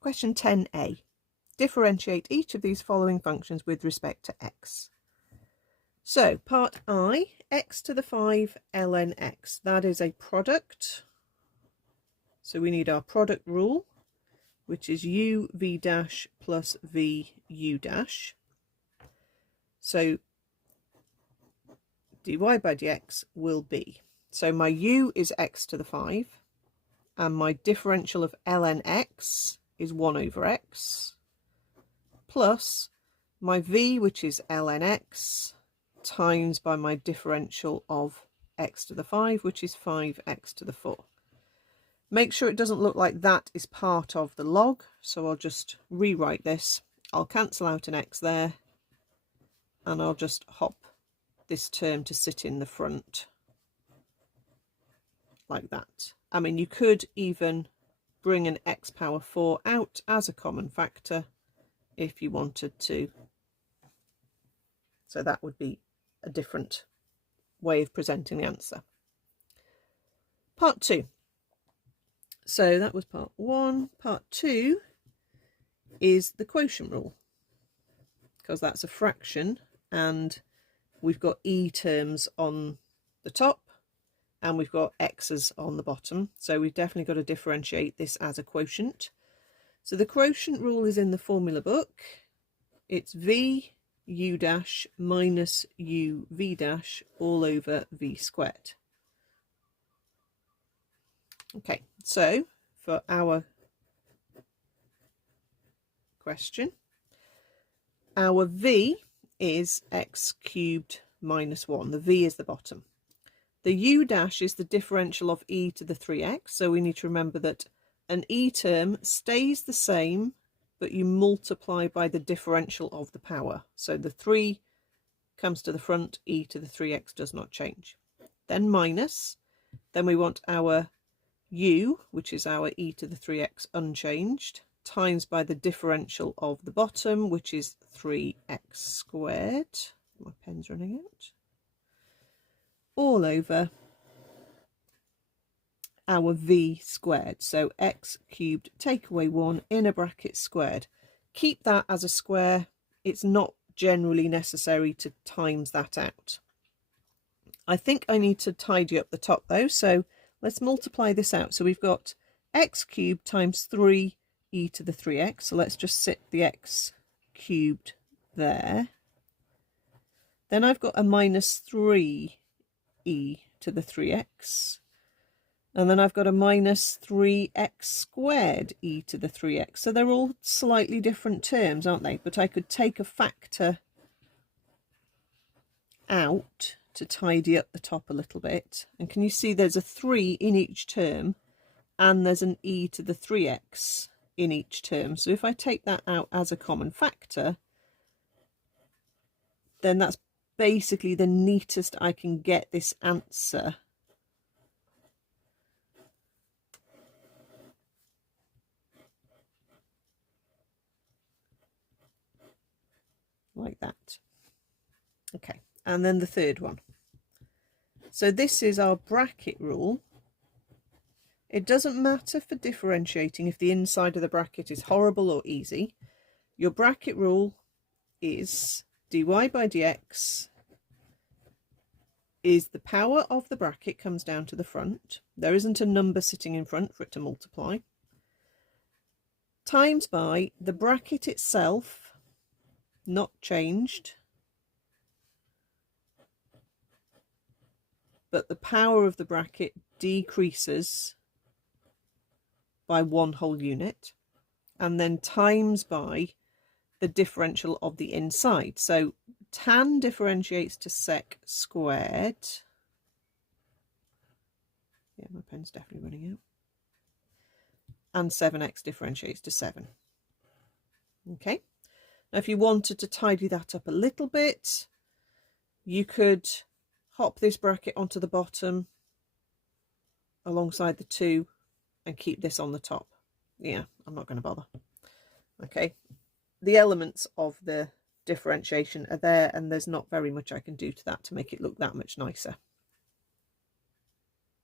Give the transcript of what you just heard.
Question 10a. Differentiate each of these following functions with respect to x. So part I, x to the 5 ln x. That is a product. So we need our product rule, which is u v dash plus v u dash. So dy by dx will be, so my u is x to the 5, and my differential of ln x is 1 over x, plus my v, which is ln x, times by my differential of x to the 5, which is 5x to the 4. Make sure it doesn't look like that is part of the log, so I'll just rewrite this. I'll cancel out an x there, and I'll just hop this term to sit in the front like that. I mean, you could even bring an x power 4 out as a common factor if you wanted to. So that would be a different way of presenting the answer. Part 2. So that was part 1. Part 2 is the quotient rule, because that's a fraction and we've got e terms on the top and we've got x's on the bottom. So we've definitely got to differentiate this as a quotient. So the quotient rule is in the formula book. It's v u dash minus u v dash all over v squared. Okay, so for our question, our v is x cubed minus 1. The v is the bottom. The u dash is the differential of e to the 3x. So we need to remember that an e term stays the same, but you multiply by the differential of the power. So the 3 comes to the front, e to the 3x does not change. Then minus, then we want our u, which is our e to the 3x unchanged, times by the differential of the bottom, which is 3x squared. My pen's running out. All over our v squared. So x cubed, take away 1, inner bracket squared. Keep that as a square. It's not generally necessary to times that out. I think I need to tidy up the top though, so let's multiply this out. So we've got x cubed times 3 e to the 3x. So let's just sit the x cubed there. Then I've got a minus 3 e to the 3x. And then I've got a minus 3x squared e to the 3x. So they're all slightly different terms, aren't they? But I could take a factor out to tidy up the top a little bit. And can you see there's a 3 in each term and there's an e to the 3x in each term. So if I take that out as a common factor, then that's basically the neatest I can get this answer. Like that. Okay, and then the third one. So this is our bracket rule. It doesn't matter for differentiating if the inside of the bracket is horrible or easy. Your bracket rule is dy by dx is the power of the bracket comes down to the front. There isn't a number sitting in front for it to multiply. Times by the bracket itself, not changed, but the power of the bracket decreases by 1 whole unit, and then times by the differential of the inside. So tan differentiates to sec squared. Yeah, my pen's definitely running out. And 7x differentiates to 7. Okay. Now, if you wanted to tidy that up a little bit, you could hop this bracket onto the bottom alongside the 2 and keep this on the top. Yeah, I'm not going to bother. Okay. The elements of the differentiation are there, and there's not very much I can do to that to make it look that much nicer.